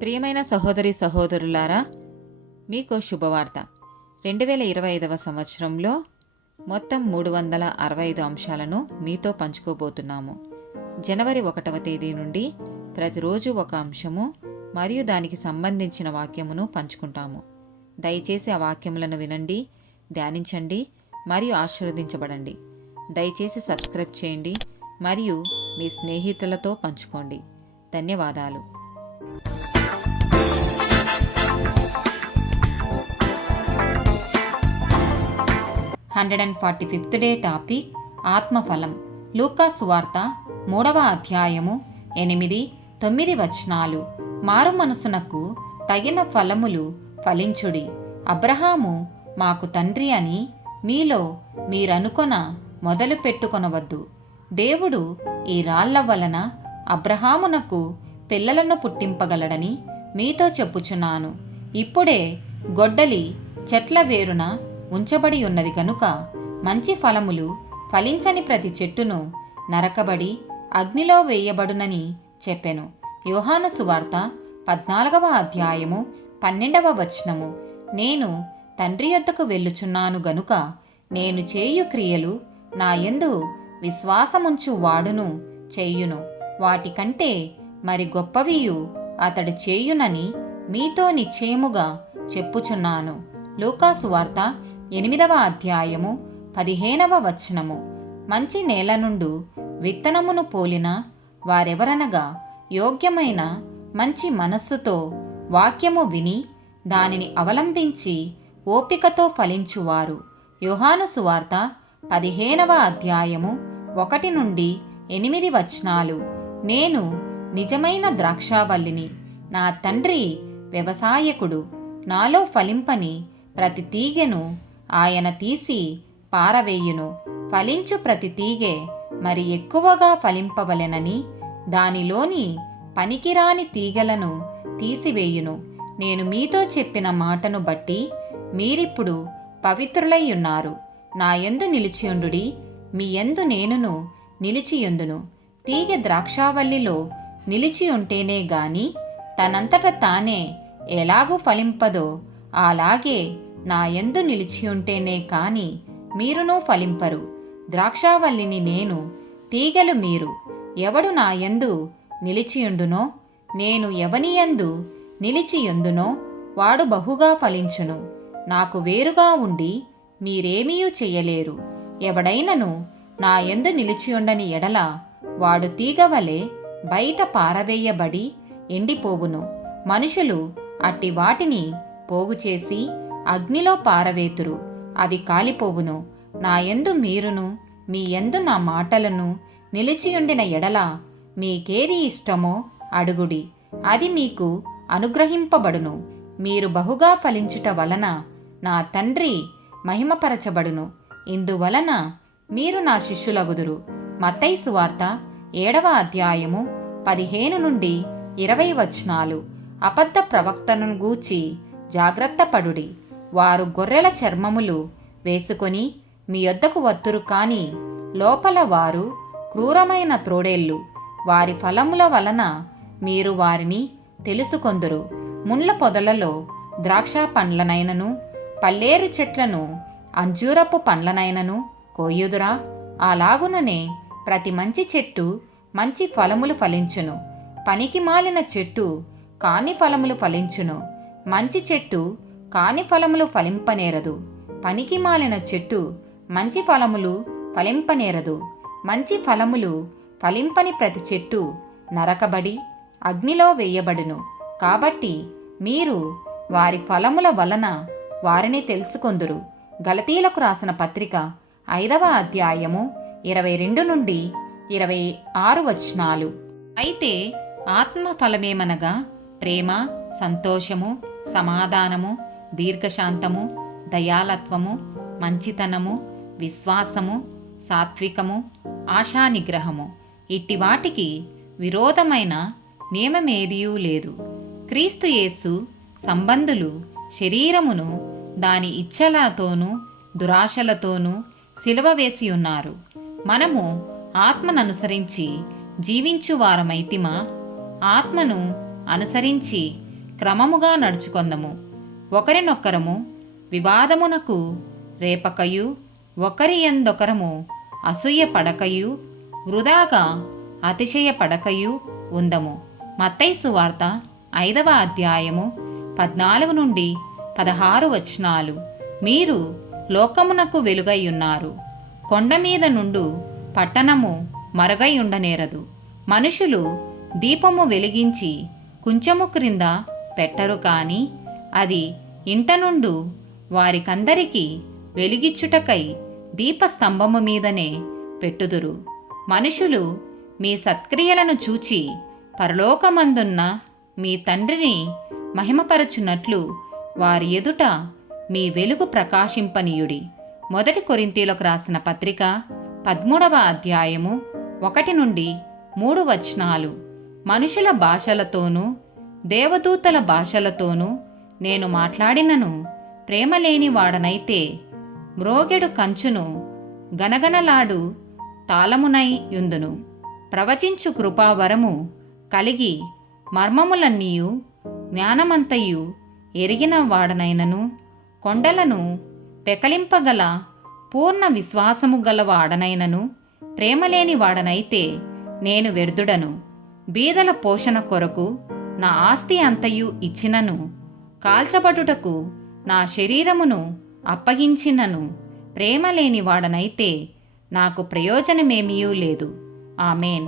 ప్రియమైన సహోదరి సహోదరులారా, మీకు శుభవార్త. 2025 సంవత్సరంలో మొత్తం 365 అంశాలను మీతో పంచుకోబోతున్నాము. జనవరి 1వ తేదీ నుండి ప్రతిరోజు ఒక అంశము మరియు దానికి సంబంధించిన వాక్యమును పంచుకుంటాము. దయచేసి ఆ వాక్యములను వినండి, ధ్యానించండి మరియు ఆశీర్వదించబడండి. దయచేసి సబ్స్క్రైబ్ చేయండి మరియు మీ స్నేహితులతో పంచుకోండి. ధన్యవాదాలు. 145th day topic ఆత్మఫలం. లూకా సువార్త 3వ అధ్యాయము 8-9 వచనాలు. మారు మనసునకు తగిన ఫలములు ఫలించుడి. అబ్రహాము మాకు తండ్రి అని మీలో మీరనుకొన మొదలు పెట్టుకొనవద్దు. దేవుడు ఈ రాళ్ల వలన అబ్రహామునకు పిల్లలను పుట్టింపగలడని మీతో చెప్పుచున్నాను. ఇప్పుడే గొడ్డలి చెట్ల వేరున ఉంచబడి ఉన్నది గనుక మంచి ఫలములు ఫలించని ప్రతి చెట్టును నరకబడి అగ్నిలో వేయబడునని చెప్పెను. యోహాను సువార్త 14వ అధ్యాయము 12వ వచనము. నేను తండ్రి యొద్దకు వెళ్ళుచున్నాను గనుక నేను చేయు క్రియలు నా యందు విశ్వాసముంచు వాడును చేయును, వాటికంటే మరి గొప్పవియు అతడు చేయునని మీతో నిశ్చయముగా చెప్పుచున్నాను. లూకా సువార్త 8వ అధ్యాయము 15వ వచనము. మంచి నేల నుండు విత్తనమును పోలిన వారెవరనగా యోగ్యమైన మంచి మనస్సుతో వాక్యము విని దానిని అవలంబించి ఓపికతో ఫలించువారు. యోహాను సువార్త 15వ అధ్యాయము 1-8 వచనాలు. నేను నిజమైన ద్రాక్షావల్లిని, నా తండ్రి వ్యవసాయకుడు. నాలో ఫలింపని ప్రతి తీగెను ఆయన తీసి పారవేయును. ఫలించు ప్రతి తీగె మరి ఎక్కువగా ఫలింపవలెనని దానిలోని పనికిరాని తీగలను తీసివేయును. నేను మీతో చెప్పిన మాటను బట్టి మీరిప్పుడు పవిత్రులై ఉన్నారు. నా యందు నిలిచియుండుడి, మీ యందు నేనును నిలిచియుందును. తీగె ద్రాక్షావల్లిలో నిలిచి ఉంటేనే గాని తనంతట తానే ఎలాగూ ఫలింపదో అలాగే నా యందు నిలిచియుంటేనే కాని మీరును ఫలింపరు. ద్రాక్షావల్లిని నేను, తీగలు మీరు. ఎవడు నా యందు నిలిచియుండునో, నేను ఎవని యందు నిలిచియుందునో వాడు బహుగా ఫలించును. నాకు వేరుగా ఉండి మీరేమీయూ చెయ్యలేరు. ఎవడైనను నా యందు నిలిచియుండని ఎడల వాడు తీగవలే బయట పారవేయబడి ఎండిపోవును. మనుషులు అట్టి వాటిని పోగుచేసి అగ్నిలో పారవేతురు, అవి కాలిపోవును. నా యందు మీరును మీ యందు నా మాటలను నిలిచియుండిన ఎడల మీకేది ఇష్టమో అడుగుడి, అది మీకు అనుగ్రహింపబడును. మీరు బహుగా ఫలించుట వలన నా తండ్రి మహిమపరచబడును. ఇందువలన మీరు నా శిష్యులగుదురు. మత్తయి సువార్త 7వ అధ్యాయము 15-20 వచనాలు. అబద్ధ ప్రవక్తను గూర్చి జాగ్రత్త పడుడి. వారు గొర్రెల చర్మములు వేసుకొని మీ యొద్దకు వత్తురు, కాని లోపల వారు క్రూరమైన త్రోడేళ్ళు. వారి ఫలముల వలన మీరు వారిని తెలుసుకొందురు. ముండ్ల పొదలలో ద్రాక్ష పండ్లనైనను పల్లేరు చెట్లను అంజూరపు పండ్లనైనను కోయుదురా? అలాగుననే ప్రతి మంచి చెట్టు మంచి ఫలములు ఫలించును, పనికి మాలిన చెట్టు కాని ఫలములు ఫలించును. మంచి చెట్టు కాని ఫలములు ఫలింపనేరదు, పనికి మాలిన చెట్టు మంచి ఫలములు ఫలింపనేరదు. మంచి ఫలములు ఫలింపని ప్రతి చెట్టు నరకబడి అగ్నిలో వేయబడును. కాబట్టి మీరు వారి ఫలముల వలన వారిని తెలుసుకొందురు. గలతీలకు రాసిన పత్రిక 5వ అధ్యాయము 22-26 వచనాలు. అయితే ఆత్మ ఫలమేమనగా ప్రేమ, సంతోషము, సమాధానము, దీర్ఘశాంతము, దయాలత్వము, మంచితనము, విశ్వాసము, సాత్వికము, ఆశానిగ్రహము. ఇట్టి వాటికి విరోధమైన నియమమేదియూ లేదు. క్రీస్తు యేసు సంబంధులు శరీరమును దాని ఇచ్ఛలతోనూ దురాశలతోనూ సిలువ వేసి ఉన్నారు. మనము ఆత్మననుసరించి జీవించువారమైతిమా? ఆత్మను అనుసరించి క్రమముగా నడుచుకొందము. ఒకరినొక్కరము వివాదమునకు రేపకయు, ఒకరి యందొకరము అసూయ పడకయు, వృధాగా అతిశయపడకయు ఉందము. మత్తయి సువార్త 5వ అధ్యాయము 14 నుండి 16 వచనాలు. మీరు లోకమునకు వెలుగై ఉన్నారు. కొండ మీద నుండు పట్టణము మరుగై ఉండనేరదు. మనుషులు దీపము వెలిగించి కుంచెము క్రింద పెట్టరు, కాని అది ఇంట నుండు వారికందరికీ వెలిగిచ్చుటకై దీపస్తంభము మీదనే పెట్టుదురు. మనుషులు మీ సత్క్రియలను చూచి పరలోకమందున్న మీ తండ్రిని మహిమపరచునట్లు వారి ఎదుట మీ వెలుగు ప్రకాశింపనీయుడి. 1 కొరింథీయులకు రాసిన పత్రిక 13వ అధ్యాయము 1 నుండి 3 వచనాలు. మనుషుల భాషలతోనూ దేవదూతల భాషలతోనూ నేను మాట్లాడినను ప్రేమ లేని వాడనైతే మ్రోగెడు కంచును గనగనలాడు తాళమునై యుందును. ప్రవచించు కృపావరము కలిగి మర్మములన్నీయు జ్ఞానమంతయు ఎరిగిన వాడనైనను, కొండలను పెకలింపగల పూర్ణ విశ్వాసము గల వాడనైనను ప్రేమలేని వాడనైతే నేను వ్యర్థుడను. బీదల పోషణ కొరకు నా ఆస్తి అంతయు ఇచ్చినను, కాల్చబడుటకు నా శరీరమును అప్పగించినను ప్రేమలేని వాడనైతే నాకు ప్రయోజనమేమీ లేదు. ఆమేన్.